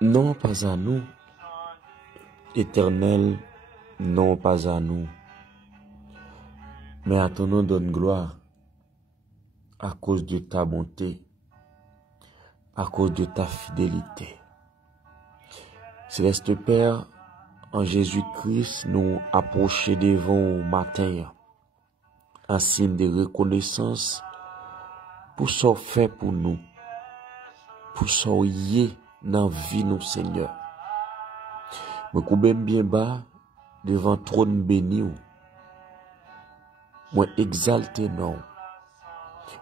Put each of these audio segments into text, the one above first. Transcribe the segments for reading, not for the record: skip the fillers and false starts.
Non pas à nous, Éternel, non pas à nous, mais à ton nom donne gloire à cause de ta bonté, à cause de ta fidélité. Céleste Père, en Jésus-Christ, nous approchons devant au matin, en signe de reconnaissance pour ce fait pour nous, pour ce qui est dans la vie nous, Seigneur. Je me bien bas devant trône béni, moi exalté non,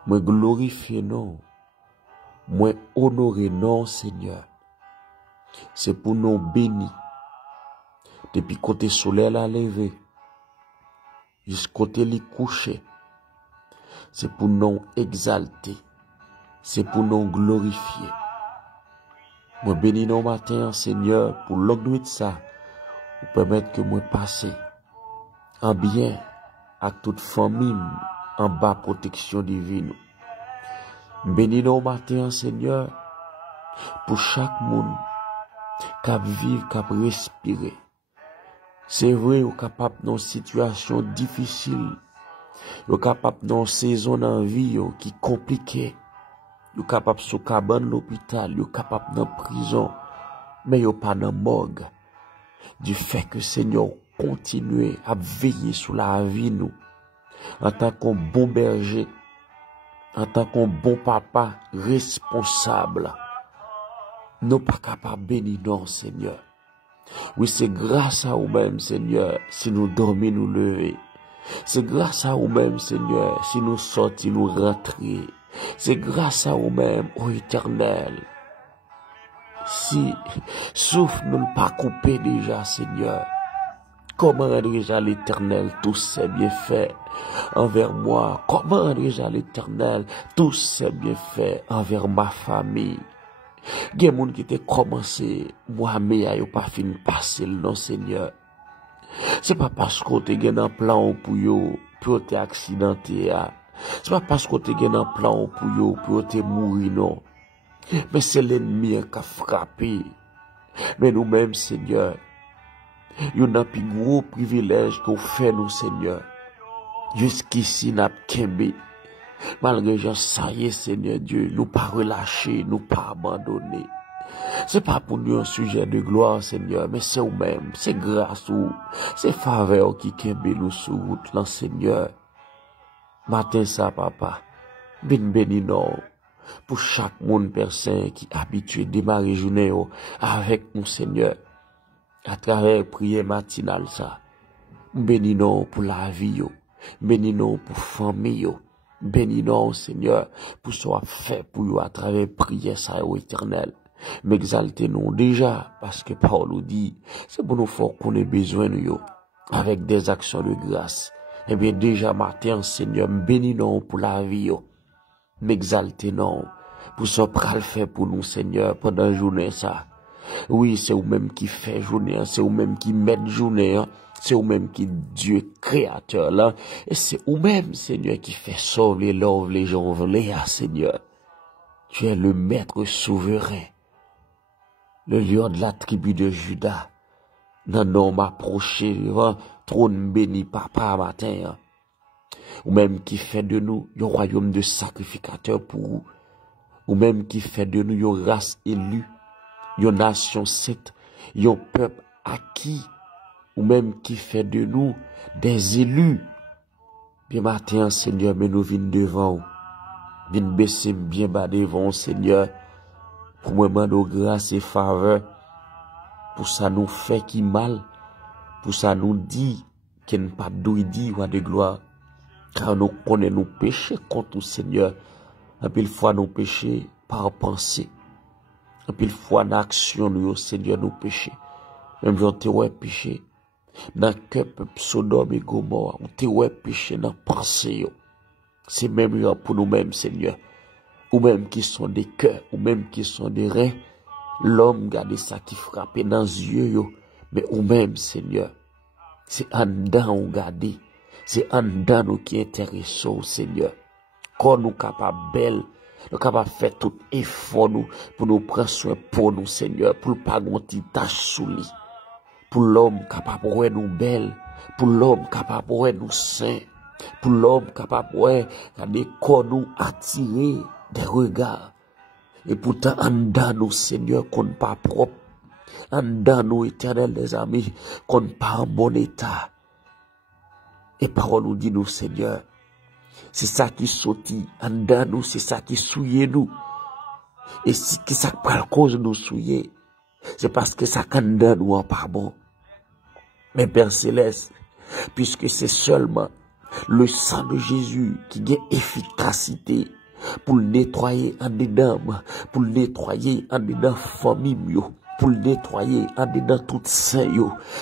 moi glorifié non, moi honoré non, Seigneur. C'est pour nous bénir depuis côté soleil la levé jusqu'au côté li couché. C'est pour nous exalter, c'est pour nous glorifier. Moi bénis nos matin, Seigneur, pour longue nuit ça, pour permettre que moi passe en bien à toute famille en bas protection divine. Bénis nos matin, Seigneur, pour chaque monde qui vit, qui respirer. C'est vrai, ou capable dans situation difficile, ou capable dans saison en vie qui compliquée. Yo capable sous cabane l'hôpital, yo capable dans prison, mais yo pas dans morgue. Du fait que Seigneur continue à veiller sur la vie nous, en tant qu'un bon berger, en tant qu'un bon papa responsable, nous pas capables de bénir non, Seigneur. Oui, c'est grâce à vous-même, Seigneur, si nous dormons, nous lever. C'est grâce à vous-même, Seigneur, si nous sortons, nous rentrons. C'est grâce à vous-même, ô Éternel. Si souffle nous pas coupé déjà, Seigneur, comment rendrai-je à l'Éternel tous ces bienfaits envers moi? Comment rendrai-je à l'Éternel tous ces bienfaits envers ma famille? Il y a des gens qui ont commencé, moi, mais ils n'ont pas fini de passer le nom, Seigneur. C'est pas parce qu'on te gagne un plan pour te accidenter. C'est pas parce qu'on te gagne un plan pour te mourir, non. Mais c'est l'ennemi qui a frappé. Mais nous-mêmes, Seigneur, nous avons un plus gros privilège qu'on fait, nous, Seigneur. Jusqu'ici, nous avons kembe. Malgré ça y est, Seigneur Dieu, nous pas relâcher, nous pas abandonner. C'est pas pour nous un sujet de gloire, Seigneur, mais c'est vous-même, c'est grâce ou, c'est faveur qui kembe nous sur route, là, Seigneur. Matin ça, papa, béni non, pour chaque monde personne qui est habitué à démarrer journée avec nous, Seigneur, à travers prière matinale ça. Béni non pour la vie, béni non pour famille, béni non, Seigneur, pour ce soit fait pour vous à travers prière ça, ô Éternel. M'exalter nous déjà, parce que Paul nous dit, c'est pour nous fort qu'on ait besoin de nous, avec des actions de grâce. Eh bien, déjà matin, Seigneur, béni non pour la vie, m'exalter non, pour ce pral fait pour nous, Seigneur, pendant la journée ça. Oui, c'est vous-même qui fait journée, c'est vous-même qui met journée, c'est vous-même qui Dieu créateur là, et c'est vous-même, Seigneur, qui fait sauver les gens, Seigneur. Tu es le maître souverain, le lion de la tribu de Juda. Non, non, m'approcher devant trône béni papa matin, ou même qui fait de nous un royaume de sacrificateurs pour vous, ou même qui fait de nous une race élue, une nation sainte, un peuple acquis, ou même qui fait de nous des élus. Bien matin, Seigneur, mais nous venons devant vous, venons baisser bien bas devant Seigneur, pour me demander grâce et faveur, pour ça nous fait qui mal, pour ça nous dit qu'il n'y a pas d'ouïdi ou de gloire, car nous connaissons nos péchés contre le Seigneur. Un peu de fois nos péchés par pensée, un peu de fois dans l'action, nous, Seigneur, nos péchés. Même si on te ouais péché, dans le cœur peuple Sodome et Gomorrhe, on te ouais péché dans la pensée. C'est même pour nous-mêmes, Seigneur, ou même qui sont des cœurs, ou même qui sont des reins. L'homme garde ça qui frappe dans les yeux, mais ou même, Seigneur, c'est en dedans ou garder, c'est en dedans nous qui intéressons, Seigneur. Quand nous capables belle, nous capables faire tout effort nous pour nous prendre soin pour nous, Seigneur, pour pas gonti tâche sous lui. Pour l'homme capable de nous belle, pour l'homme capable de nous saint, pour l'homme capable de nous attirer des regards. Et pourtant, en dedans nous, Seigneur, qu'on n'est pas propre. En dedans nous, éternel des amis, qu'on n'est pas en bon état. Et parole nous dit nous, Seigneur, c'est ça qui sortit. En dedans nous, c'est ça qui souille nous. Et si ça par cause nous souiller, c'est parce que ça qu'en dedans nous en pas bon. Mais Père Céleste, puisque c'est seulement le sang de Jésus qui a efficacité pour le nettoyer en dedans, pour le nettoyer en dedans famille, pour le nettoyer en dedans toute saint,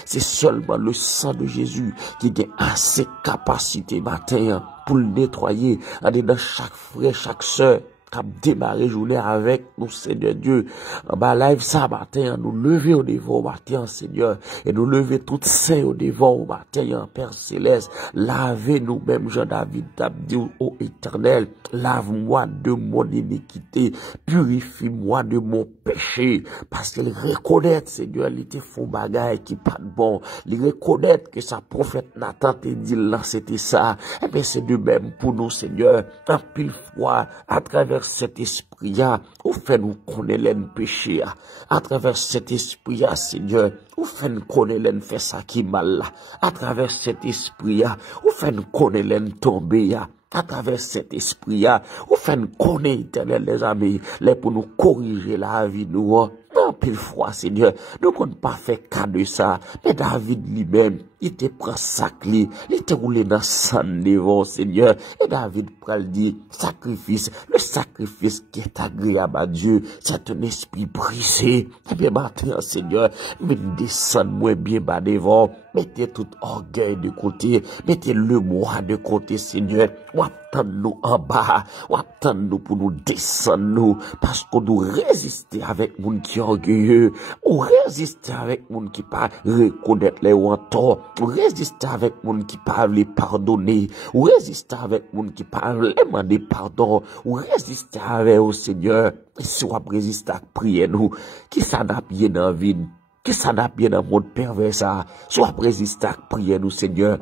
c'est seulement le sang de Jésus qui a assez capacité matin pour le nettoyer en dedans chaque frère, chaque sœur. Cap démarrer journée avec nous, Seigneur Dieu. En bas live ça matin, nous lever au devant au matin, Seigneur, et nous lever toutes saints au devant au matin, Père Céleste. Lavez nous-mêmes, Jean-David, dit ô Éternel, lave-moi de mon iniquité, purifie-moi de mon péché, parce qu'il reconnaît, Seigneur, il était faux bagaille qui pas de bon. Il reconnaît que sa prophète Nathan te dit là, c'était ça. Eh bien, c'est de même pour nous, Seigneur, en pile fois, à travers cet esprit-là, où fait nous connaître les péchés, à travers cet esprit-là, Seigneur, où fait nous connaître les faire ça qui mal là, à travers cet esprit-là, où fait nous connaître les tomber, à travers cet esprit-là, où fait nous connaître, éternel, les amis, les pour nous corriger la vie, nous, non, pile fois, Seigneur, nous ne pas faire cas de ça, mais David lui-même, il te prend sac, il te roulé dans sang devant, Seigneur, et David prend le dit, sacrifice, le sacrifice qui est agréable à Dieu, c'est un esprit brisé, et bien maintenant, Seigneur, venez descendre moi bien bas devant, mettez tout orgueil de côté, mettez le moi de côté, Seigneur, ou attendez-nous en bas, ou attendez-nous pour nous descendre, nous, parce qu'on doit résister avec moun qui est orgueilleux, ou résister avec moun qui pas reconnaître les ou en tort, ou résister avec moun qui pas les pardonner, ou résister avec moun qui pas les demander pardon, ou résister avec au Seigneur, et si on résister à prier nous, qui s'adapte bien dans la vie, qui s'adapte bien dans le monde pervers ça, soit résister à prier nous, Seigneur,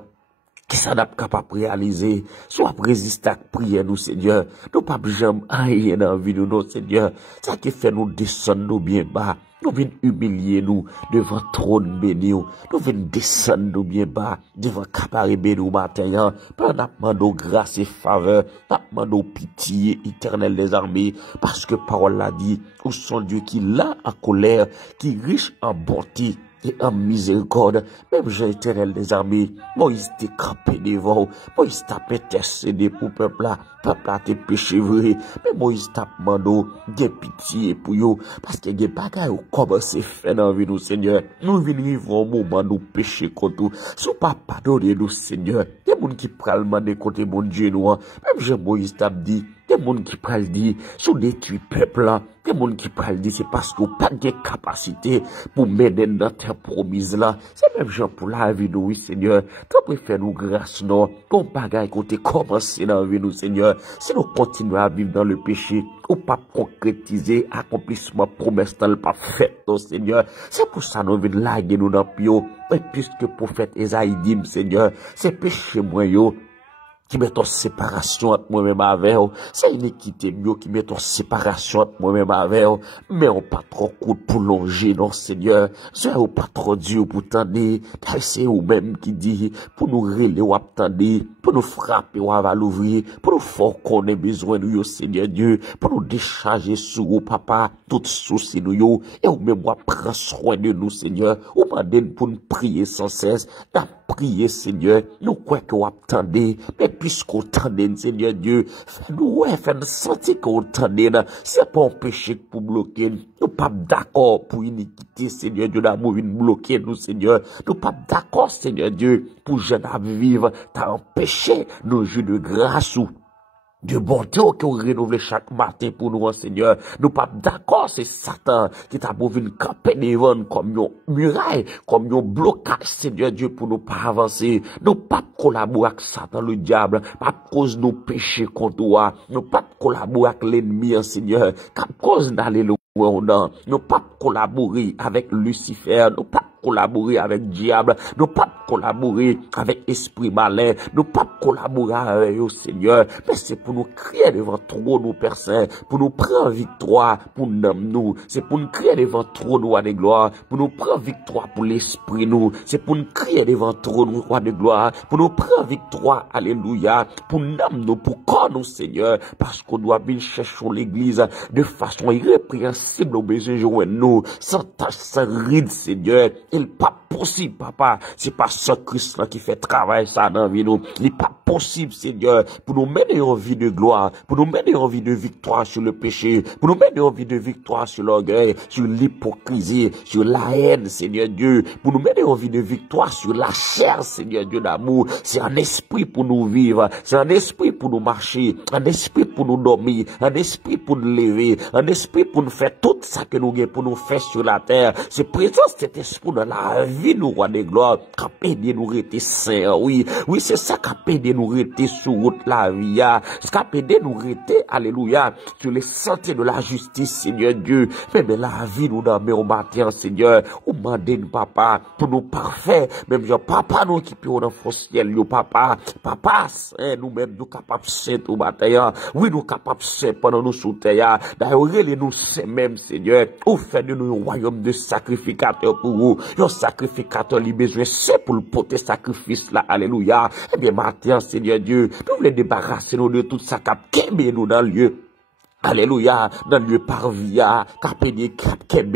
qui s'adapte capable de réaliser, soit résister à prier nous, Seigneur, nous pas jamais rien dans la vie de nous, Seigneur, ça qui fait nous descendre nous bien bas, nous venons humilier nous devant trône béni, nous venons descendre nous bien bas, devant cabaret béni matin, pour nous demander grâce et faveur, nous demander pitié éternelle des armées, parce que parole l'a dit, où son Dieu qui l'a en colère, qui est riche en bonté, et en miséricorde, même Jean éternel des armées, Moïse t'est campé devant, Moïse t'a intercédé pour peuple là t'es péché vrai, mais Moïse t'a demandé de pitié pour eux, parce que des bagailles ou commencé faire dans la vie nous, Seigneur, nous venons au moment nous pécher contre nous, si pas pardonner nous, Seigneur, des gens qui prennent demander côté mon Dieu nous, même Jean Moïse t'a dit, des gens qui prennent dire, sous détruit peuple là, des gens qui prennent dire, c'est parce qu'on pas de capacité pour m'aider dans ta promise là, c'est même Jean pour la vie nous, oui, Seigneur, tu préfères nous grâce non, qu'on bagaille côté commencer dans la vie nous, Seigneur, si nous continuons à vivre dans le péché, ou pas concrétiser accomplissement promesse dans le pas fait, non, Seigneur, c'est pour ça nous venons laguer nous dans le pio, et puisque prophète Esaïe dit, Seigneur, c'est péché moi yo, qui met en séparation entre moi-même avec eux. C'est iniquité mieux qui met en séparation entre moi-même avec eux. Mais on pas trop court pour longer, non, Seigneur. C'est pas trop dur pour tendre. C'est eux-mêmes qui dit, pour nous relever ou attendre, pour nous frapper ou avoir l'ouvrir, pour nous faire qu'on ait besoin de nous, Seigneur Dieu, pour nous décharger sur vous, Papa, toutes soucis nous, et ou même prendre soin de nous, Seigneur, ou m'aider pour nous prier sans cesse, prier, Seigneur, nous quoi que vous attendez, mais puisqu'on attendez, Seigneur Dieu, fais-nous sentir qu'on attendez, c'est pas un péché pour bloquer, nous pas d'accord pour iniquité, Seigneur Dieu, l'amour vient bloquer nous, Seigneur, nous pas d'accord, Seigneur Dieu, pour jeune à vivre, t'as empêché nos jeux de grâce ou Dieu bon Dieu qui renouvelé chaque matin pour nous, Seigneur. Nous pas d'accord, c'est Satan qui t'a pour venir camper devant nous comme une muraille, comme un blocage, Seigneur Dieu, pour nous pas avancer. Nous pas collaborer avec Satan, le diable, pas cause de nos péchés contre toi. Nous pas collaborer avec l'ennemi, Seigneur, qu'à cause d'aller le nous pas collaborer avec Lucifer, nous pas collaborer avec diable, nous pas collaborer avec esprit malin, nous pas collaborer avec eux, Seigneur, mais c'est pour nous crier devant trop nous, Père Saint, pour nous prendre victoire, pour nous, c'est pour nous crier devant trop nous, roi de gloire, pour nous prendre victoire pour l'esprit nous, c'est pour nous crier devant trop nous, roi de gloire, pour nous prendre victoire, alléluia, pour nous, pour corps nous, Seigneur, parce qu'on doit bien chercher l'église de façon irrépréhensible au besoin de nous, sans tâche, sans ride, Seigneur. Il n'est pas possible, papa. C'est pas ce Christ là qui fait travail ça dans la vie nous. Il n'est pas possible, Seigneur, pour nous mener en vie de gloire, pour nous mener en vie de victoire sur le péché, pour nous mener en vie de victoire sur l'orgueil, sur l'hypocrisie, sur la haine, Seigneur Dieu, pour nous mener en vie de victoire sur la chair, Seigneur Dieu d'amour. C'est un esprit pour nous vivre, c'est un esprit pour nous marcher, un esprit pour nous dormir, un esprit pour nous lever, un esprit pour nous faire tout ça que nous avons pour nous faire sur la terre. C'est présent cet esprit dans la vie, nous, roi de gloire, qui a aidé nous rester saints, oui, c'est ça qui a aidé nous rester sur route la vie, ce qui a aidé nous rester, alléluia, sur les sentiers de la justice, Seigneur Dieu. Mais la vie, nous, dans au matin, Seigneur, ou mandez papa, pour nous parfaits, même genre, papa, nous qui peut dans le ciel, yo, papa, saint, nous-mêmes, nous capables de saint au matin, oui, nous capables de saint pendant nous sous terre, d'ailleurs, nous saint même, Seigneur, ou fait de nous un royaume de sacrificateurs pour vous, un sacrificateur, il besoin, c'est pour le porter sacrifice là, alléluia. Eh bien, matin, Seigneur Dieu, nous voulons débarrasser nous de tout ça, qui nous dans le lieu. Alléluia, dans le lieu parvia, capédier,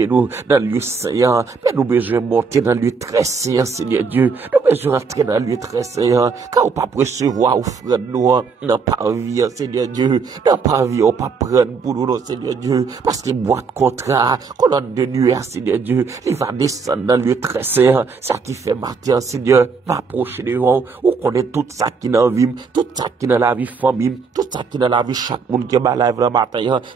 nous, dans le lieu saint, mais nous besoin monter dans le lieu très saint, Seigneur Dieu, nous besoin entrer dans le lieu très saint, car on pas recevoir offrande nous, dans parvia, Seigneur Dieu, dans parvia, on pas prendre pour nous, Seigneur Dieu, parce que boîte contrat, colonne de nuée, Seigneur Dieu, il va descendre dans le lieu très saint, ça qui fait matin, Seigneur, va approcher de nous, ou connaît tout ça qui dans la vie, tout ça qui dans la vie famille, tout ça qui dans la vie chaque monde qui est malade, vraiment,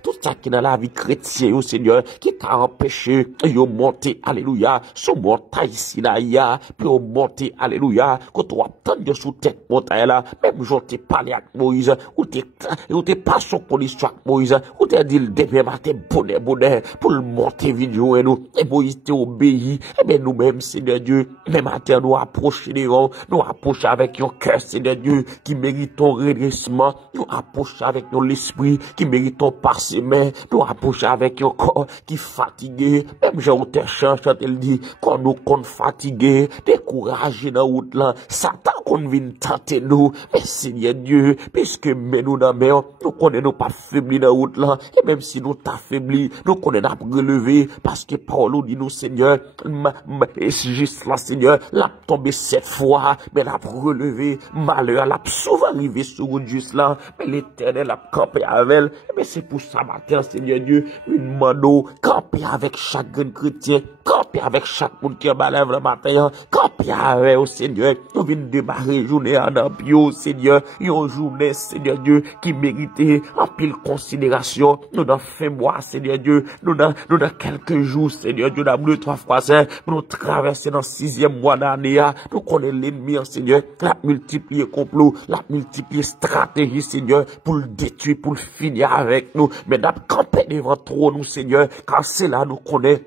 tout ça qui dans la vie chrétienne, au Seigneur, qui t'a empêché, de monter, alléluia, sur montagne Sinaïa, puis monter, alléluia, quand tu attends sous tête montagne là, même je t'ai parlé avec Moïse, ou t'es pas sur pour l'histoire avec Moïse, ou t'es dit le demain matin, bonheur, pour le monter vidéo et nous, et Moïse t'est obéi, et bien nous-mêmes, Seigneur Dieu, même matin, nous approcher de nous approcher avec un cœur, Seigneur Dieu, qui mérite ton redressement, nous approcher avec l'esprit, qui mérite ton par ses mains, nous approcher avec un corps qui fatigué, même j'ai un chant, elle dit, quand nous qu'on fatigué, découragé dans la route là, Satan qu'on vient tenter nous, mais Seigneur Dieu, puisque mais nous dans mer, nous connaissons pas faibli dans la route là, et même si nous t'affaiblis, nous connaissons pas relever, parce que Paul dit nous Seigneur, juste là Seigneur, l'a tombé 7 fois, mais l'a relevé, malheur, l'a souvent arrivé sur route juste là, mais l'Éternel a campé avec elle, mais c'est pour ça matin, Seigneur Dieu, une mano, camper avec chaque jeune chrétien, camper avec chaque monde qui est malade le matin, camper avec au Seigneur, nous venons démarrer journée en ampio, Seigneur, une journée, Seigneur Dieu, qui méritait en pile considération, nous dans fin mois, Seigneur Dieu, nous dans quelques jours, Seigneur Dieu, dans 2-3 fois, nous traverser dans 6e mois d'année, nous connaissons l'ennemi, Seigneur, la multiplier complot, la multiplier stratégie, Seigneur, pour le détruire, pour le finir avec nous, mais d'ab camper devant trop nous, Seigneur, car c'est là nous connaît.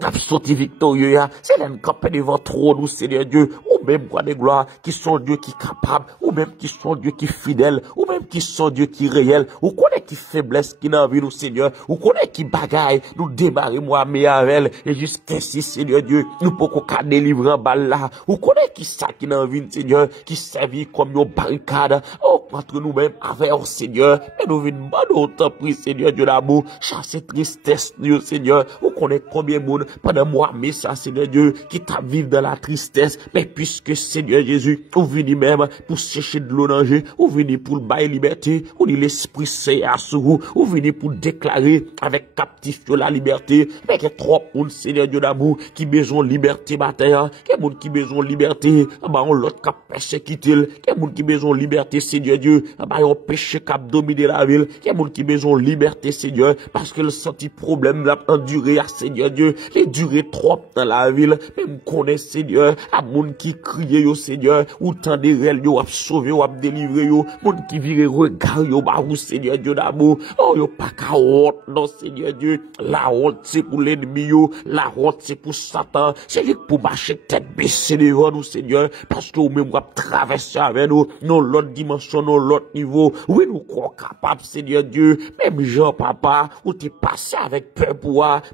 N'a sorti victorieux, c'est là nous camper devant trop nous, Seigneur Dieu, ou même quoi de gloire, qui sont Dieu qui capable, ou même qui sont Dieu qui fidèle, ou même qui sont Dieu qui réel, ou connaît qui faiblesse qui n'a vu nous, Seigneur, ou connaît qui bagaille, nous démarrer moi, mais avec et jusqu'ici, Seigneur Dieu, nous pouvons qu'à délivrer en balle là, ou connaît qui ça qui n'a vu, Seigneur, qui servit comme nos barricades, oh, entre nous-mêmes, avec oh, Seigneur, et nous venons demander autant pris, Seigneur Dieu d'amour, chasser tristesse, Dieu, Seigneur, ou connaît combien de monde, pendant moi, mais ça, Seigneur Dieu, qui t'a vivre dans la tristesse, mais puisque Seigneur Jésus, ou venu même pour sécher de l'eau danger, ou venu pour le bail liberté, ou dit l'Esprit Saint à sous, ou venu pour déclarer avec captif de la liberté, mais qu'il y a trop de monde, Seigneur Dieu d'amour, qui besoin de liberté matin, qu'il y a monde qui besoin de liberté, bah on l'autre qui a persécuté, qu'il y a monde qui besoin de liberté, Seigneur Dieu, bah, yon péché qui a dominé la ville, il y a monde qui besoin de liberté, Seigneur, parce que le senti problème l'a enduré, Seigneur Dieu, les duré trop dans la ville, même connaît, Seigneur, à monde qui crie, yo, Seigneur, ou tant de réels, yo, a sauvé, ou a délivré, yo, monde qui vire regard, yo, bah, ou, Seigneur Dieu d'amour, oh, yo, pas qu'à honte, non, Seigneur Dieu, la honte, c'est pour l'ennemi, yo, la honte, c'est pour Satan, c'est lui pour marcher tête baissée devant nous, Seigneur, parce que nous-mêmes, on traverser avec nous, non, l'autre dimension, non, l'autre niveau, oui, nous croyons capables, Seigneur Dieu, même Jean, papa, ou t'es passé avec peuple,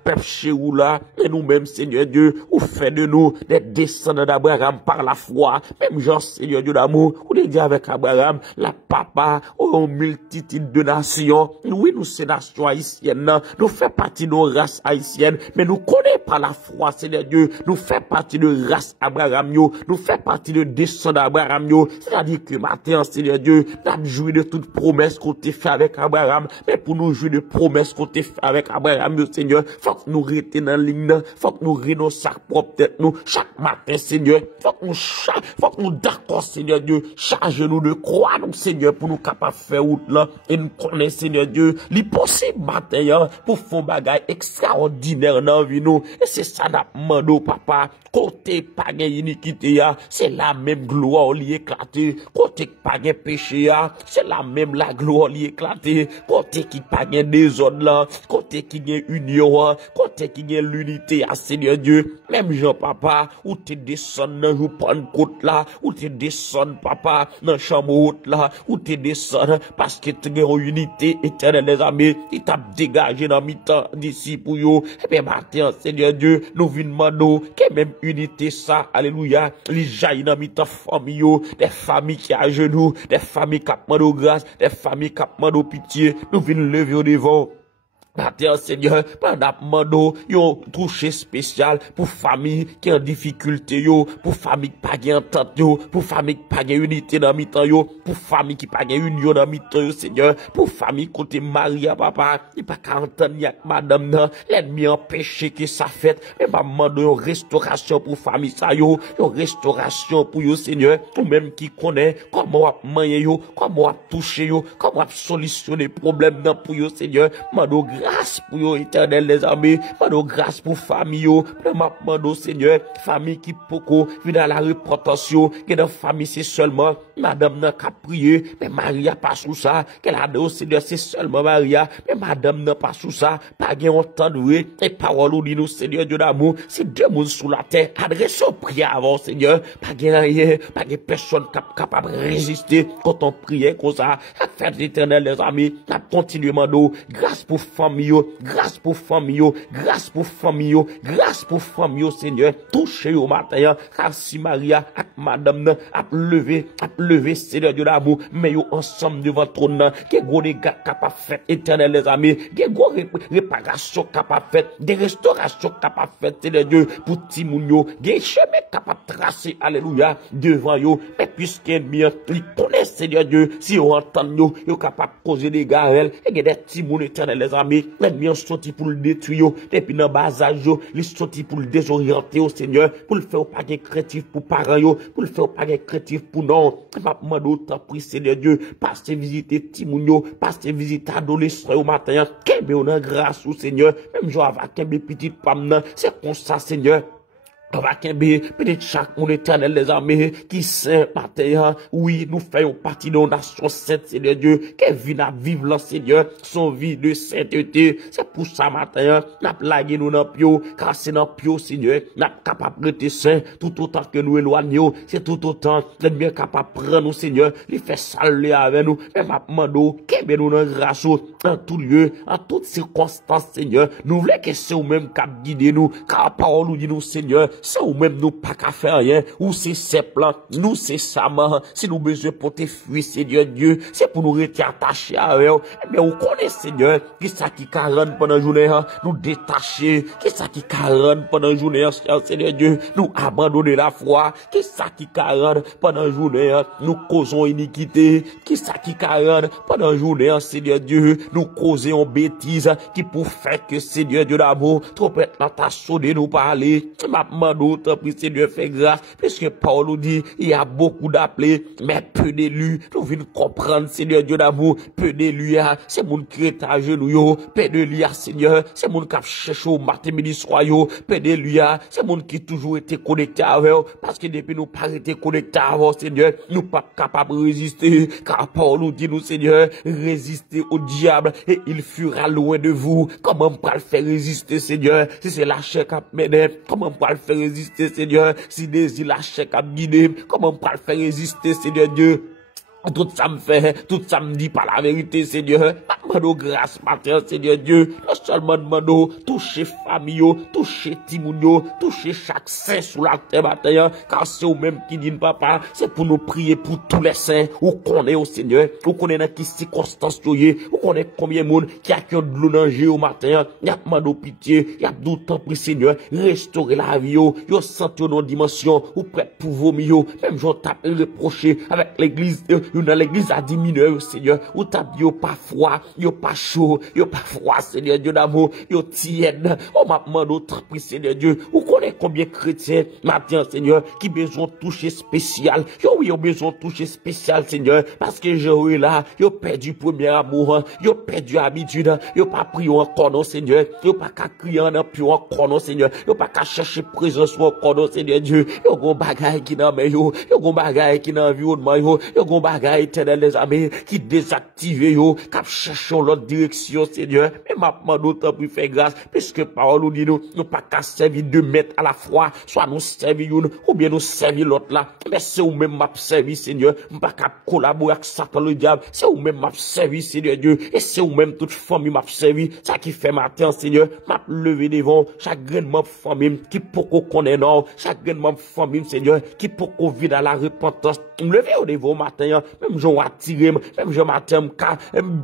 peuple chez vous là, et nous-mêmes, Seigneur Dieu, ou fait de nous des descendants d'Abraham par la foi, même Jean, Seigneur Dieu d'amour, ou des dit avec Abraham, la papa, ou multitude de nations, oui, nous, c'est nation haïtienne, nous fait partie de nos races haïtiennes, mais nous connaissons par la foi, Seigneur Dieu, nous fait partie de race Abraham, nous fait partie de descendants d'Abraham, c'est-à-dire que matin, Seigneur Dieu, nous avons joué de toute promesse qu'on t'a fait avec Abraham, mais pour nous jouer de promesses qu'on t'a fait avec Abraham, Seigneur, faut que nous restions dans la ligne, faut que nous renoncions chaque propre tête, nous, chaque matin, Seigneur, faut que nous d'accord, Seigneur Dieu, charge-nous de croire, nous, Seigneur, pour nous capables de faire route là, et nous connaissons, Seigneur Dieu, l'impossible matin, pour faire des bagages extraordinaires dans la vie, nous, et c'est ça, nous demandons, papa, côté pas de iniquité, c'est la même gloire qui éclatée, côté pas de péché, c'est la même la gloire qui éclatée, côté qui pas de désordre là, côté qui gagne union, côté qui gagne l'unité, Seigneur Dieu, même Jean papa, où tu descends dans jou Pentecôte là, où tu descends papa dans chambre haute là, où tu descends parce que tu as une unité éternelle les amis, il t'a dégagé dans mi-temps d'ici pour yo, et bien matin Seigneur Dieu, nous venons demander que même unité ça, alléluia, les jaillit dans mi-temps famille yo, des familles qui à genoux, des familles qui demandent grâce, des familles qui demandent pitié, nous venons lever au devant. Matin, Seigneur, pendant mando, yon touché spécial pour famille qui en difficulté yo, pour famille qui pas gain entente yo, pour famille qui pas gain unité dans mi-temps yo, pour famille qui pas gain union dans mi-temps yo, Seigneur, pour famille côté Maria papa, il pas qu'à entendre yak madame nan, l'ennemi empêché que ça fait, mais pas mando yon restauration pour famille ça yo, yon restauration pour yo, Seigneur, ou même qui connaît comment on manger yo, comment on toucher yo, comment on solutionner problème nan pour yo, Seigneur, mando grâce pour yo éternel les amis, mando grâce pour famille yo, mando Seigneur, famille qui poko vient à la repentance yo, que dans famille c'est seulement madame n'a qu'à prier, mais Maria pas sous ça, qu'elle a dit au Seigneur c'est seulement Maria, mais madame n'a pas sous ça, pas gain entendre et parole ou dit nous Seigneur Dieu d'amour, c'est deux monde sous la terre, adressons prière avant Seigneur, pas gain rien, pas gain personne capable de résister quand on priait comme ça, faites l'éternel les amis, n'a continuellement d'eau, grâce pour famille grâce pour famille, grâce pour famille, grâce pour famille, Seigneur, touchez au matin, car si Maria ak madame a levé, Seigneur Dieu d'amour, mais yo ensemble devant ton nom, que gros dégâts capable fait, éternel les amis, que gros réparation capable fait, des restaurations capable fait, Seigneur Dieu, pour Timounio, que chemin capable tracé, alléluia, devant yo, mais puisque ennemi, il connaît, Seigneur Dieu, si on entend yo capable causer des garelles, et que des Timoun, éternel les amis, l'ennemi sorti pour le détruire, depuis dans bas âge, il sorti pour le désorienter au Seigneur, pour le faire pas de créatif pour parents, pour le faire pas de créatif pour non. M'a demandé autant prie Seigneur Dieu, passe visiter Timounio, passe visiter adolescent au matin, qu'elle me grâce au Seigneur, même jour avec qu'elle petite femme, c'est comme ça Seigneur. On va peut-être chaque monde éternel les amis qui saint matin, oui, nous faisons partie de nos nations saintes, Seigneur Dieu, qui vient à vivre là, Seigneur, son vie de sainteté. C'est pour ça matin, n'a plagué nous dans pio, car c'est dans pio, Seigneur, n'a capable de saint, tout autant que nous éloignons, c'est tout autant, l'ennemi est capable de prendre nous, Seigneur, il fait saluer avec nous, mais ma mando, qui nous dans grâce, en tout lieu, en toutes circonstances, Seigneur, nous voulons que c'est nous-mêmes qui guider nous, car la parole nous dit nous, Seigneur, c'est ou même nous pas qu'à faire rien, ou c'est simple, nous c'est ça, si nous besoin pour te fuir, Seigneur Dieu, c'est pour nous rester attachés à eux, mais on connaît, Seigneur, qui ça qui carène pendant la journée, nous détacher, qui ça qui carène pendant la journée, Seigneur Dieu, nous abandonner la foi, qui ça qui carène pendant la journée, nous causons iniquité, qui ça qui carène pendant la journée, Seigneur Dieu, nous causons bêtises, qui pour faire que Seigneur Dieu d'amour, trop être dans ta sonne nous parler, demandons, tant pis, Seigneur, fais grâce, puisque Paul nous dit, il y a beaucoup d'appelés, mais peu d'élus. Nous venons comprendre, Seigneur Dieu d'amour, peu d'élus, c'est mon qui est à genoux, peu d'élus, Seigneur, c'est mon qui a cherché au matin, midi, soir, peu d'élus, c'est mon qui toujours été connecté avec eux, parce que depuis nous pas été connectés avec eux, Seigneur, nous pas capables de résister, car Paul nous dit, nous, Seigneur, résistez au diable, et il fuira loin de vous. Comment on peut le faire résister, Seigneur, si c'est la chair qui a mené? Comment on peut le faire résister, Seigneur, si désir la chair qui a guidé? Comment on peut le faire résister, Seigneur Dieu? Tout ça me fait, tout ça me dit pas la vérité, Seigneur. Demande grâce, matin, Seigneur Dieu. Non seulement demande, toucher famille, toucher timounio, toucher chaque saint sous la terre, matin, car c'est eux-mêmes qui disent, papa, c'est pour nous prier pour tous les saints, ou qu'on est au Seigneur, ou qu'on est dans quelle circonstance, ou qu'on est combien de monde qui a de l'eau dans le au matin, y a demandé pitié, y a tout temps pour Seigneur, restaurer la vie, yo senti dans dimension, ou prêt pour vomir, même j'en tape reproché avec l'église, dans l'église a diminué, Seigneur, ou t'as dit, yo pas froid, yo pas chaud, yo pas froid, Seigneur Dieu d'amour, yo tienne, on m'a demandé autre prix, Seigneur Dieu, ou connaît combien chrétiens, maintenant, Seigneur, qui besoin de toucher spécial, yo besoin de toucher spécial, Seigneur, parce que je là, yo perdu premier amour, yo perdu habitude, yo pas pris encore, non, Seigneur, yo pas qu'à crier en plus encore, non, Seigneur, yo pas qu'à chercher présence encore, non, Seigneur Dieu, yo gon bagay qui nan men yo gon bagay qui nan environnement yo gon bagay éternel les amis qui désactive yo qui cherche l'autre direction, Seigneur, mais m'a demandé autant pour faire grâce, puisque parole nous dit nous pas qu'à servir deux maîtres à la fois, soit nous servir une ou bien nous servir l'autre là, mais c'est ou même m'a servi, Seigneur, pas qu'à collaborer avec Satan le diable, c'est ou même m'a servi, Seigneur Dieu, et c'est ou même toute famille m'a servi, ça qui fait matin, Seigneur, m'a levé devant chaque grain famille qui pour qu'on connaît non, chaque grain famille, Seigneur, qui pour qu'on vide à la repentance, levé au devant matin, même je attiré, même je m'attends qu'à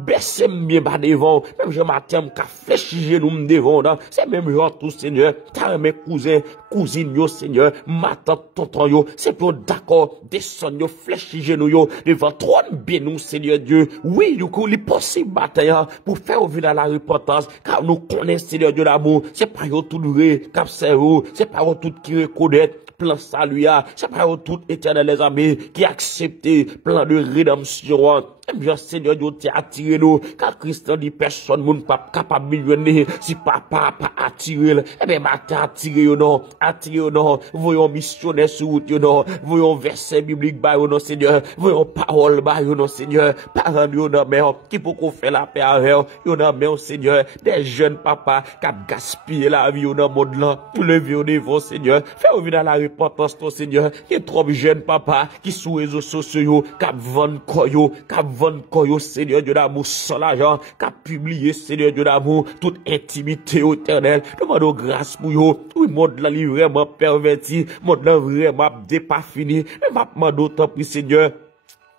baisser bien bas devant, même je m'attends qu'à fléchir nous devant, c'est même genre tout, Seigneur, car mes cousins, cousines, yo, Seigneur, ma tante, tonton, yo, c'est pour d'accord, descendre, yo, fléchir nous, yo, devant trône, bien nous, Seigneur Dieu, oui, du coup, il est possible, matin, pour faire ouvrir à la repentance, car nous connaissons, Seigneur Dieu l'amour, c'est pas yo tout vrai, cap c'est pas yo tout qui reconnaît, plan salut, c'est pas yo tout éternel les amis, qui accepté, plan de rédemption, bien Seigneur Dieu t'es attiré nous, car Christ dit personne moun pas capable millionner si papa pas attiré, eh bien matin attiré non, voyons missionnaire sur route non, voyons verset biblique ba non Seigneur, voyons parole ba non Seigneur, parents yo non mais qui pour qu'on fait la paix avec yo non mais Seigneur, des jeunes papa qui gaspillé la vie dans le monde là, pour lever au niveau Seigneur, fais revenir dans la repentance ton Seigneur, qui est trop jeune papa qui sous réseaux sociaux qui vendent koyo, qui vendre koyo, Seigneur Dieu d'amour, sans l'argent, qu'a publié, Seigneur Dieu d'amour, toute intimité éternelle. Demande grâce pour yo. Oui, monde là, il vraiment perverti, monde là, vraiment déparfini. Mais m'a demande autant pour Seigneur.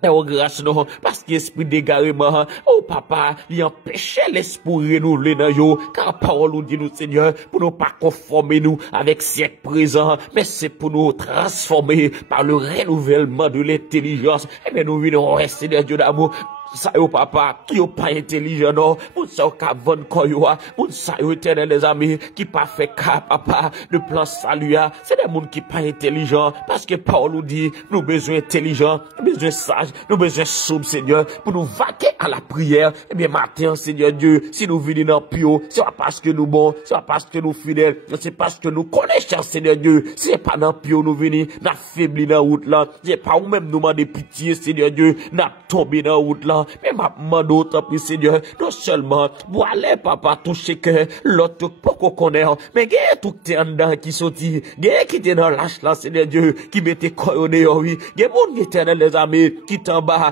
Oh grâce non, parce que l'esprit d'égarement, oh papa, il empêchait l'esprit renouvelé dans yo, car parole nous dit nous Seigneur, pour nous pas conformer nous avec siècle présent, mais c'est pour nous transformer par le renouvellement de l'intelligence, et bien nous venons Seigneur Dieu d'amour, ça yo papa, yo pas intelligent non, pour ça ka vendre koyo, pour ça yo éternel les amis, qui pas fait cas papa, de plan salut, c'est des monde qui pas intelligent, parce que Paul nous dit, nous besoin intelligent, nous besoin sage, nous besoin souple Seigneur, pour nous vaquer à la prière, et bien matin Seigneur Dieu, si nous venons dans pio, c'est pas parce que nous bons, c'est pas parce que nous fidèles, c'est parce que nous connaissons Seigneur Dieu, c'est pas dans pio nous venons, n'a faibli dans route là, c'est pas ou même nous demander pitié Seigneur Dieu, n'a tombé dans route là, mais ma demande autant pour Seigneur, non seulement, pour aller papa toucher que l'autre pas qu'on connaît, mais il y a tout qui est en dedans qui sorti, il y a qui est dans l'âge là, Seigneur Dieu, qui mettait quoi dehors, oui, il y a mon éternel les amis, qui t'en bas,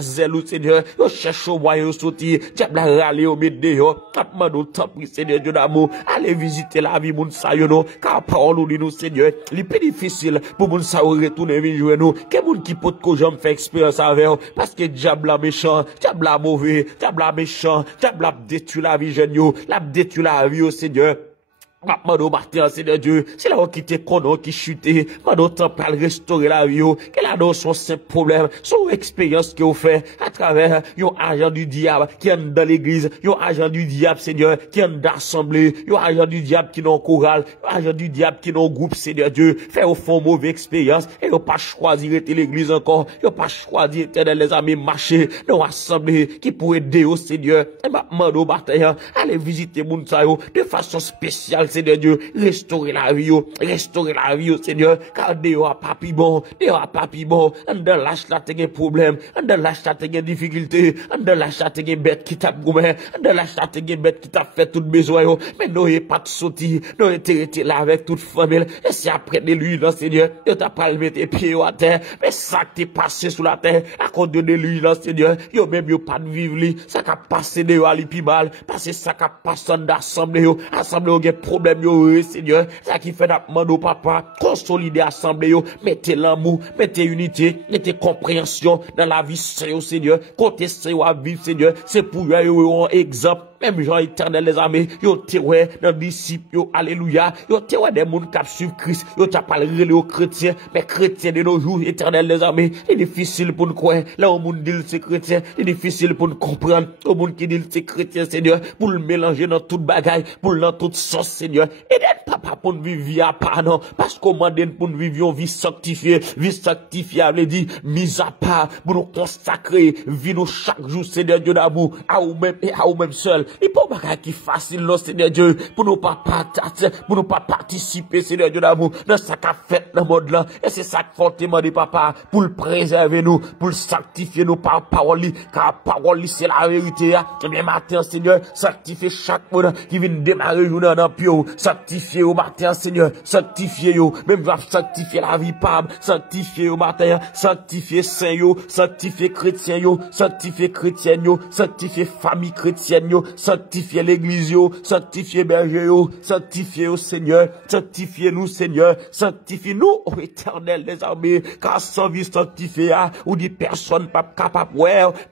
zèle, Seigneur, yo cherche au moyen sorti, diable a râlé au milieu dehors, demande autant pour Seigneur Dieu d'amour, allez visiter la vie, mon sa yo non, car parole nous dit nous, Seigneur, il plus difficile pour mon sa retourner venir jouer nous, que moun qui peut que j'en fait expérience avec, parce que diable a méchant, diable a mauvais, diable a méchant, diable a détruit la vie jeune yo, l'a détruit la vie au Seigneur. Mando matin, Seigneur Dieu, c'est là où qui te connaît, qui chuté, mando temps pour restaurer la vie, qu'elle a dans son simple problème, son expérience que vous fait à travers un agent du diable qui est dans l'église, un agent du diable, Seigneur, qui est dans l'assemblée, un agent du diable qui est dans le choral, un agent du diable qui est dans le groupe, Seigneur Dieu, fait au fond mauvaise expérience, et ils n'ont pas choisi d'être l'église encore, ils n'ont pas choisi d'être les amis marcher dans l'assemblée qui pourrait aider au Seigneur, et mando matin, allez visiter moun sa yo de façon spéciale, Seigneur Dieu, restaurer la vie, Seigneur, car Dieu a papi bon, en de lâche la te gen problème, en de lâche la te gen difficulté, en de lâche la te gen bête qui t'a goumé, en de lâche la te gen bête qui t'a fait tout besoin, mais nous n'avons pas de sorti, nous avons été là avec toute famille, et si après de lui, Seigneur, tu t'as pas levé tes pieds à terre, mais ça qui t'est passé sous la terre, à cause de lui, Seigneur, yo même yo pas de vivre li, ça qui a passé de yo à l'pi mal, parce que ça qui a passé d'assemblée yo, assemblée yo gen problème yo, Seigneur, ça qui fait d'apprendre au papa, consolider assemblée yo, mettez l'amour, mettez unité, mettez compréhension dans la vie, Seigneur, côté Seigneur à vivre, Seigneur, c'est pour yo un exemple. Même Jean éternel les amis, yo téwé dans disciples, yo alléluia, yo téwé des moun qui suivent Christ, yo t'a pas relé aux chrétiens, mais chrétiens de nos jours, éternel les amis, c'est difficile pour nous croire, là où moun dit c'est chrétien, c'est difficile pour nous comprendre, au moun qui dit c'est chrétien, Seigneur, pour le mélanger dans toute bagaille, pour dans toute sauce, Seigneur, et d'être papa pour nous vivre à part, non, parce qu'on m'a dit pour nous vivre une vie sanctifiée, veut dire, mise à part, pour nous consacrer, vivre chaque jour, Seigneur Dieu d'amour, à vous-même et à vous-même seul. Il n'y a pas de qui facile, non, Seigneur Dieu, pour nous pas participer, Seigneur Dieu d'amour, dans ce qu'a fait dans le monde là. Et c'est ça qu'il faut demander, papa, pour le préserver nous, pour le sanctifier nous par parole, car parole, c'est la vérité. Et bien, matin, Seigneur, sanctifier chaque monde qui vient démarrer nous dans le pio, sanctifier au matin, Seigneur, sanctifier yo, même va sanctifier la vie, pam, sanctifier au matin, sanctifier saint yo, sanctifier chrétien yo, sanctifier chrétienne yo, sanctifier famille chrétienne yo, sanctifier l'église yo, sanctifier berger yo, sanctifier au Seigneur, sanctifier nous Seigneur, sanctifier nous ô éternel des armées, car sans vie sanctifier ou dit personne pas capable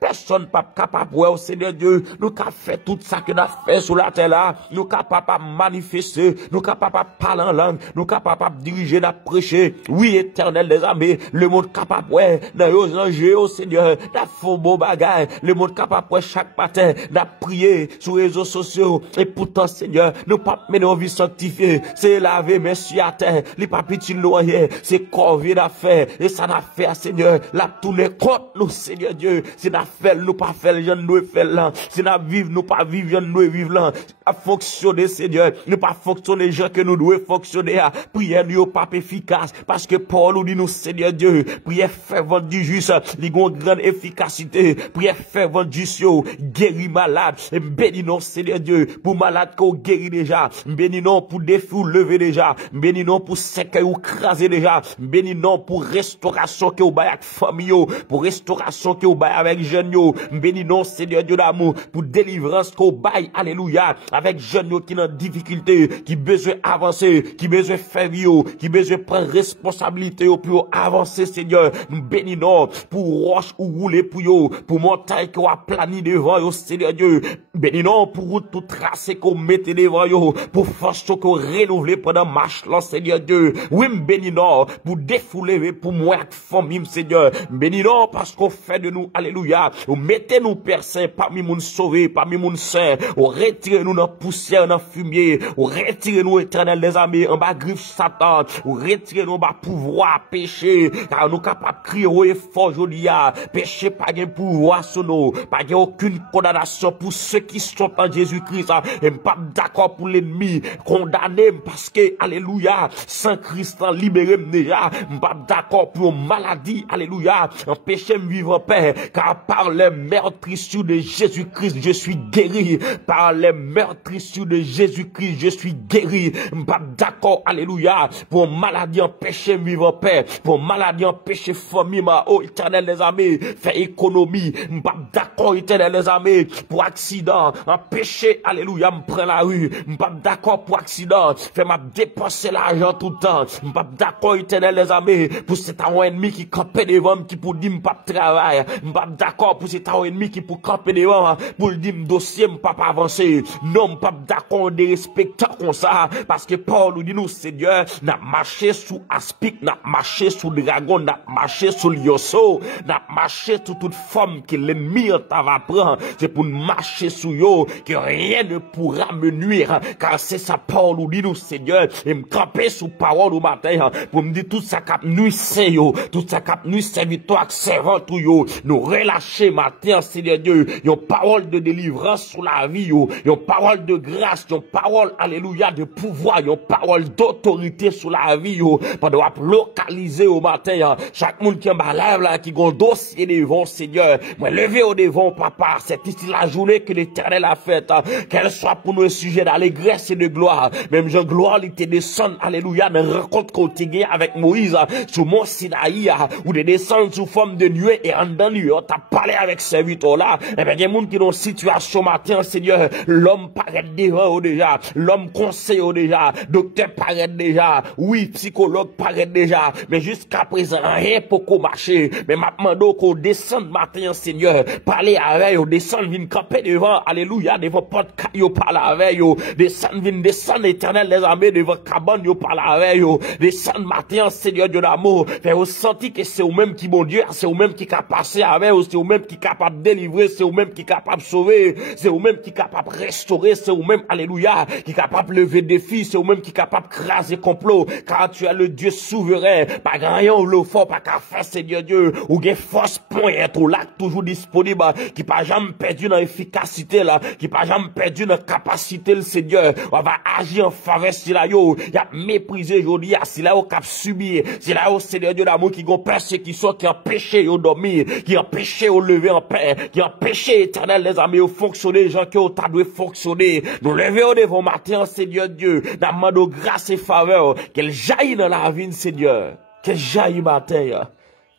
personne pas capable Seigneur Dieu, nous qu'a fait tout ça que nous a fait sur la terre là, nous capable manifester, nous capable parler en langue, nous capable diriger, n'a prêcher, oui éternel des armées, le monde capable dans les enjeux au Seigneur, n'a font bon bagage, le monde capable chaque matin, n'a prier sur les réseaux sociaux, et pourtant, Seigneur, nous pas mener en vie sanctifiée, c'est laver, merci à terre, les papiers loyer, c'est corvée d'affaires, et ça n'a fait, Seigneur, là, tous les comptes, nous, Seigneur Dieu, c'est n'a fait, nous pas fait, les gens nous fait là, c'est n'a vivre, nous pas vivre, gens nous vivre là, à fonctionner, Seigneur, nous pas fonctionner, les gens que nous devons fonctionner, prière, nous, pas efficace, parce que Paul nous dit, nous, Seigneur Dieu, prière fervente du juste, les grande efficacité, prière fervente du juste, guéri malade, béni non Seigneur Dieu, pour malade qu'on guérit déjà, béni non pour défi ou lever déjà, béni non pour sec ou craser déjà, béni non pour restauration que ou bail avec famille, pour restauration que ou bail avec jeunes, béni non Seigneur Dieu d'amour, pour délivrance qu'on bail, alléluia, avec jeunes qui dans difficulté, qui besoin avancer, qui besoin faire qui besoin prendre responsabilité pour avancer Seigneur, béni non pour roche ou rouler pour montagne qu'on a plani devant yo Seigneur Dieu, béni non pour tout tracer qu'on mette devant yo, pour force qu'on renouveler pendant marche là Seigneur Dieu, oui béni non pour défouler pour moi famille Seigneur, béni non parce qu'on fait de nous alléluia, ou mettez nous Père Saint parmi moun sauvé, parmi moun saint, ou retirez nous dans poussière dans fumier, ou retirez nous éternel des amis en bas griffe Satan, ou retirez nous bas pouvoir péché, car nous capables crier au effort jodia, péché pas gain pouvoir sur nous, pas gain aucune condamnation pour ceux qui sont en Jésus-Christ, et pas d'accord pour l'ennemi, condamné parce que alléluia, sans Christ libéré déjà, pas d'accord pour une maladie, alléluia, un péché me vivre en paix, car par les meurtrissures de Jésus-Christ, je suis guéri, par les meurtrissures de Jésus-Christ, je suis guéri, pas d'accord, alléluia, pour maladie en péché me vivre en paix, pour maladie en péché famille, ma oh éternel les amis, fait économie, pas d'accord éternel les amis, pour accident, d'accord, en péché, alléluia, me prend la rue, m'pas d'accord pour accident, fait m'a dépenser l'argent tout le temps, m'pas d'accord éternel les amis, pour cet un ennemi qui campait devant qui pour dire m'pas travail, m'pas d'accord pour cet un ennemi qui pour camper devant, pour dire dossier m'pas avancer, non m'pas d'accord de respecter comme ça, parce que Paul nous dit nous Seigneur, n'a marché sous aspic, n'a marché sous dragon, n'a marché sous lioso, n'a marché sous toute forme que l'ennemi va prendre, c'est pour marcher sous yo, que rien ne pourra me nuire, car c'est ça Paul nous dit nous Seigneur, et me camper sous parole au matin, pour me dire tout ça cap nuit c'est yo, tout ça cap nuit servitoire servant tout yo, nous relâcher matin Seigneur Dieu, une parole de délivrance sur la vie yo, une parole de grâce, une parole alléluia de pouvoir, une parole d'autorité sur la vie yo, pendant localiser au matin, chaque monde qui est malade là, qui a un dossier devant Seigneur, moi lever au devant papa, c'est ici la journée que l'Éternel a faite, qu'elle soit pour nous un sujet d'allégresse et de gloire, même Jean gloire il te descend, alléluia, dans la rencontre qu'on t'a avec Moïse, sur mont Sinaï, ou de descendre sous forme de nuée et en dedans nuée, on t'a parlé avec ce serviteur là, et bien il y a des gens qui sont dans situation matin, Seigneur, l'homme paraît devant déjà, l'homme conseille déjà, docteur paraît déjà, oui, psychologue paraît déjà, mais jusqu'à présent, rien pour qu'on marche, mais maintenant qu'on descende matin, Seigneur, parler avec eux, descendre, vin camper devant, alléluia, devant porte yo parler avec eux, descendre éternel les armées devant cabane yo parler avec eux, descendre matin, Seigneur Dieu d'amour, faire vous sentir que c'est vous-même qui bon Dieu, c'est vous-même qui capable passer avec eux, c'est vous-même qui capable de délivrer, c'est vous-même qui capable sauver, c'est vous-même qui capable restaurer, c'est vous-même, alléluia, qui capable lever défi, c'est vous-même qui capable craser complot, car tu es le Dieu souverain, pas rien ou le fort, pas qu'à faire, Seigneur Dieu, ou gen force point être là, toujours disponible, qui pas jamais perdu dans l'efficacité là, qui pas jamais perdu dans la capacité le Seigneur, on va agir en faveur si là yo, y a méprisé aujourd'hui, si là yo cap subir, si là yo Seigneur Dieu d'amour qui gon persécution, qui empêche yo dormir, qui empêche yo lever en paix, qui empêche éternel les amis yo fonctionner, gens qui ont dû fonctionner, nous lever au devant matin Seigneur Dieu, demandons grâce et faveur, qu'elle jaillit dans la vie Seigneur, qu'elle jaillit matin,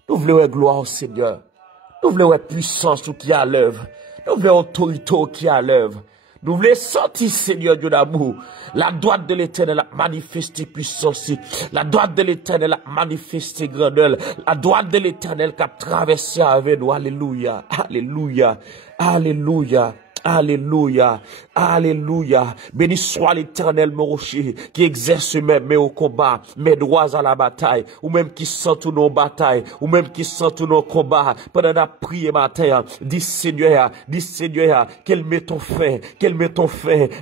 nous voulons gloire au Seigneur, nous voulons puissance qui est à l'œuvre, nous voulons autorité qui est à l'œuvre. Nous voulons sentir, Seigneur Dieu d'amour, la droite de l'Éternel a manifesté puissance, la droite de l'Éternel a manifesté grandeur, la droite de l'Éternel qui a traversé avec nous. Alléluia, alléluia, alléluia. Alléluia, alléluia. Béni soit l'Éternel, mon rocher, qui exerce même au combat, mes droits à la bataille, ou même qui sent tous nos batailles, ou même qui sent tous nos combats. Pendant la prière matin, dis Seigneur, qu'elle met ton fin,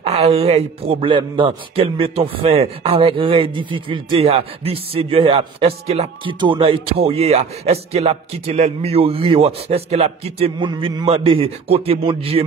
avec problème, qu'elle met ton fin, avec les difficultés, dis Seigneur, est-ce qu'elle a quitté on a étoyé, est-ce qu'elle a quitté l'ennemi au rio, est-ce qu'elle a quitté mon vin demandé, côté mon Dieu,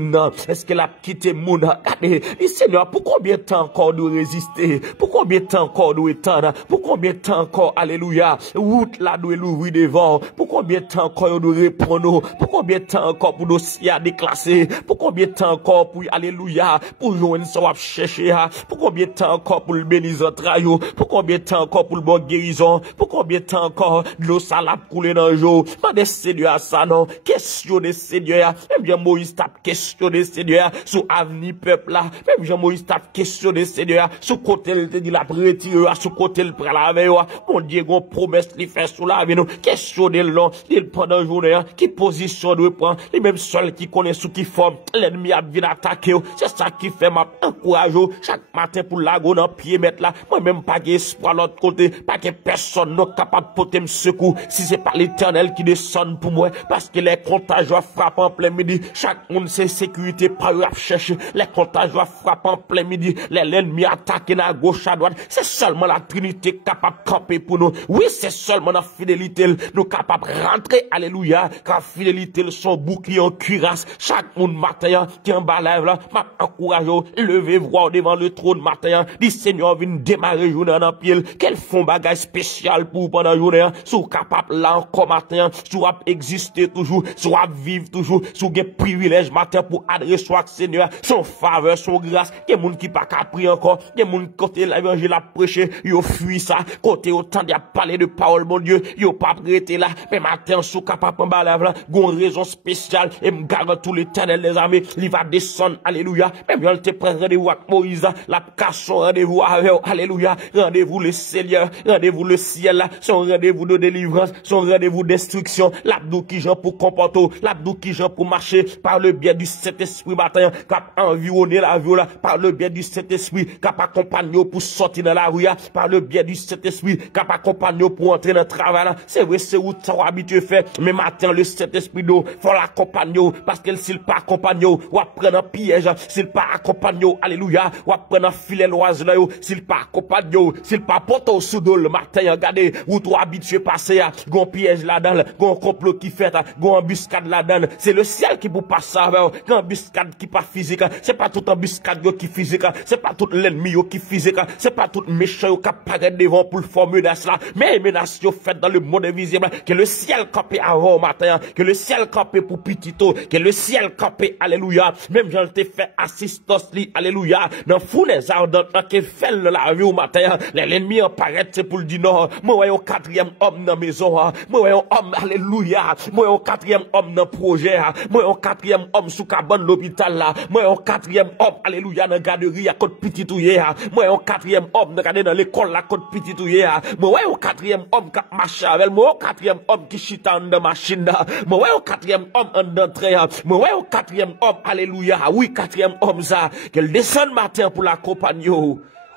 est-ce qu'elle a quitté mon regardez, Seigneur, pour combien de temps encore nous résister? Pour combien de temps encore nous étendre? Pour combien de temps encore, alléluia, route là nous l'ouvrir devant? Pour combien de temps encore nous répondre? Pour combien de temps encore pour nous s'y déclasser? Pour combien de temps encore pour, alléluia, pour joindre ça va chercher? Pour combien de temps encore pour le bénir entrailles? Pour combien de temps encore pour le bon guérison? Pour combien de temps encore l'eau salade couler dans le jour? Pas des Seigneur ça non, question de Seigneur, même bien Moïse tape question de Seigneur, sous avenir peuple là, même Jean-Moïse t'a questionné Seigneur, sous côté il te dit la retiré, sous côté il prend la veille, mon Dieu, gon promesse li fait sous la vie nous, questionner long, il pendant journée, qui position doit prendre, les mêmes seuls qui connaissent sous qui forme, l'ennemi a bien attaqué, c'est ça qui fait m'a encourage chaque matin pour la go dans pied mettre là, moi même pas espoir l'autre côté, pas que personne n'est capable de porter me secours, si c'est pas l'Éternel qui descend pour moi, parce que les contagieux frappent en plein midi, chaque monde sait sécurité par eux à chercher, les contagieux frappent en plein midi, l'ennemi attaque à gauche à droite, c'est seulement la Trinité capable de camper pour nous, oui c'est seulement la fidélité nous capable de rentrer, alléluia, car fidélité son bouclier en cuirasse, chaque monde matin qui en bas lève là, m'a encourage, levez voir devant le trône matin, dit Seigneur vient démarrer journée en pied, qu'elle font bagage spécial pour pendant la journée, sous capable là encore matin, soit exister toujours, soit vivre toujours, sous des privilèges matin pour adresser reçoit Seigneur, son faveur, son grâce, que moun qui pas qu'à prier encore, que moun côté l'évangile a prêché, yo fuit ça, côté autant d'y a parlé de parole, mon Dieu, yo pas prêté là, mais matin, sous capable en bas là, gon raison spéciale, et m'garde tout l'éternel des armées, il va descendre, alléluia, même il te prend rendez-vous avec Moïse, la casse son rendez-vous avec, alléluia, rendez-vous le Seigneur, rendez-vous le ciel là, son rendez-vous de délivrance, son rendez-vous d'instruction, l'abdou qui j'en pour comporter, l'abdou qui j'en pour marcher, par le biais du Saint-Esprit matin, cap environner la vie là, par le biais du Saint-Esprit, cap accompagner pour sortir dans la rue, par le biais du Saint-Esprit, cap accompagner pour entrer dans le travail là, c'est vrai, c'est où tu as habitué faire, mais maintenant le Saint-Esprit d'eau, faut l'accompagner, parce que s'il pas accompagner, ou prendre un piège, s'il pas accompagner, alléluia, ou prendre un filet loise là, s'il pas accompagner, s'il pas porte au sous le matin, regardez, où tu habitué passer, gon piège là-dedans, gon complot qui fait, gon embuscade là-dedans, c'est le ciel qui vous passe ça, gon embuscade qui pas physique, c'est pas tout embuscade qui physique, c'est pas tout l'ennemi qui physique, c'est pas tout méchant qui apparaît devant pour le former menace là, mais menace fait dans le monde invisible, que le ciel campé avant matin, que le ciel campé pour petito, que le ciel campé, alléluia, même j'en t'ai fait assistance li, alléluia, dans foulées ardentes, qui fait la vie au matin, l'ennemi apparaît, c'est pour le dire non, moi, un quatrième homme dans la maison, moi, un homme, alléluia, moi, un quatrième homme dans le projet, moi, un quatrième homme sous cabane l'hôpital là, moi, un quatrième homme, alléluia, dans la garderie à côté petitouillé, moi, un quatrième homme dans l'école là, côté petitouillé, moi, un quatrième homme qui marche avec moi, un quatrième homme qui chite en de machine, moi, un quatrième homme en d'entrée, moi, un quatrième homme, alléluia, oui, quatrième homme ça, qu'elle descend matin pour l'accompagner,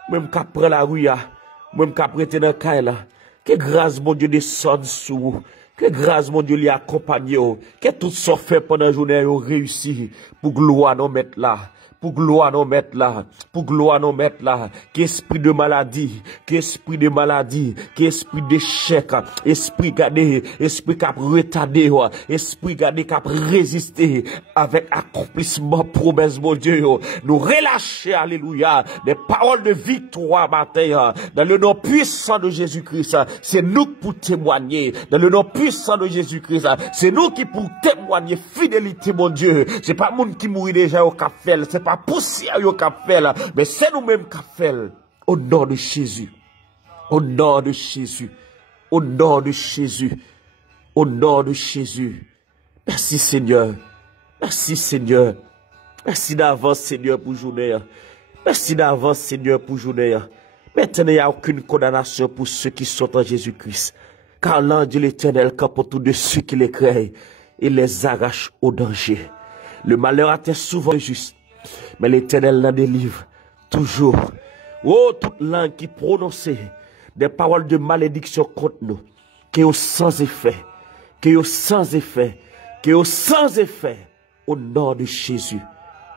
même qu'à prendre la rue, même qu'à prêter dans le caille là, que grâce mon Dieu descende sur vous, que grâce mon Dieu l'y accompagne, que tout ça fait pendant la journée réussi, pour gloire nous mettre là. Pour gloire nous mettre là, pour gloire nous mettre là, qu'esprit de maladie, qu'esprit de maladie, qu'esprit d'échec, esprit gardé, esprit cap retardé, esprit gardé cap résister avec accomplissement promesse mon Dieu, nous relâcher, alléluia, des paroles de victoire matin, dans le nom puissant de Jésus-Christ, c'est nous pour témoigner, dans le nom puissant de Jésus-Christ, c'est nous qui pour témoigner fidélité mon Dieu, c'est pas monde qui mourit déjà au café, c'est pas poussière yo qu'a fait là, mais c'est nous-mêmes qu'a fait au nom de Jésus. Au nom de Jésus. Au nom de Jésus. Au nom de Jésus. Merci Seigneur. Merci Seigneur. Merci d'avance Seigneur pour journée. Merci d'avance Seigneur pour journée. Maintenant il n'y a aucune condamnation pour ceux qui sont en Jésus-Christ. Car l'ange de l'Éternel campe autour de ceux qui les créent et les arrache au danger. Le malheur atteint souvent juste. Mais l'Éternel la délivre toujours. Oh, toute langue qui prononce des paroles de malédiction contre nous, qui est sans effet, qui est sans effet, qui est sans effet, au nom de Jésus,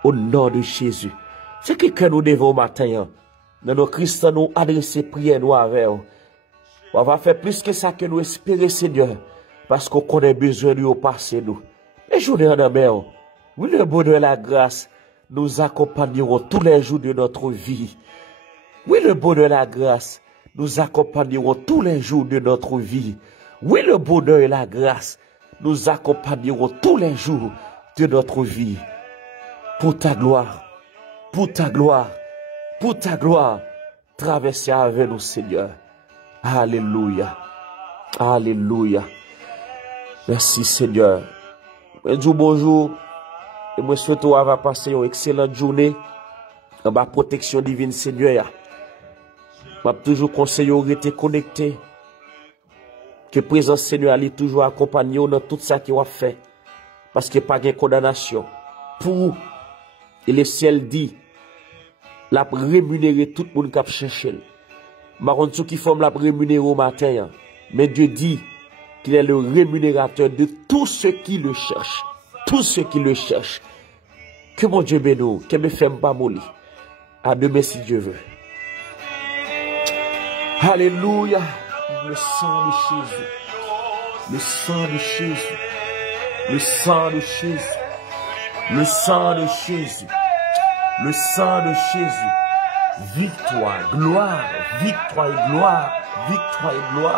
au nom de Jésus. C'est ce que nous devons matin, dans nos Christians, nous adresser prière nous avec. On va faire plus que ça que nous espérer, Seigneur, parce qu'on connaît besoin de nous passer nous. Les journées en mer, oui, le bonheur et la grâce nous accompagneront tous les jours de notre vie. Oui, le bonheur et la grâce nous accompagneront tous les jours de notre vie. Oui, le bonheur et la grâce nous accompagneront tous les jours de notre vie. Pour ta gloire, pour ta gloire, pour ta gloire, traversez avec nous, Seigneur. Alléluia. Alléluia. Merci, Seigneur. Bonjour. Et moi, souhaite qu'on va passer une excellente journée en ma protection divine, Seigneur. Je vais toujours conseiller de rester connecté. Que présence Seigneur allait toujours accompagner dans tout ça qu'il a fait. Parce qu'il n'y a pas de condamnation. Pour, et le ciel dit, la rémunérer tout le monde qui a cherché. Maron qui forme la rémunérer au matin. Mais Dieu dit qu'il est le rémunérateur de tous ceux qui le cherchent. Tous ceux qui le cherchent. Que mon Dieu bénisse, que me fait pas molli. À demain si Dieu veut. Alléluia. Le sang de Jésus. Le sang de Jésus. Le sang de Jésus. Le sang de Jésus. Le sang de Jésus. Victoire, gloire, victoire et gloire, victoire et gloire.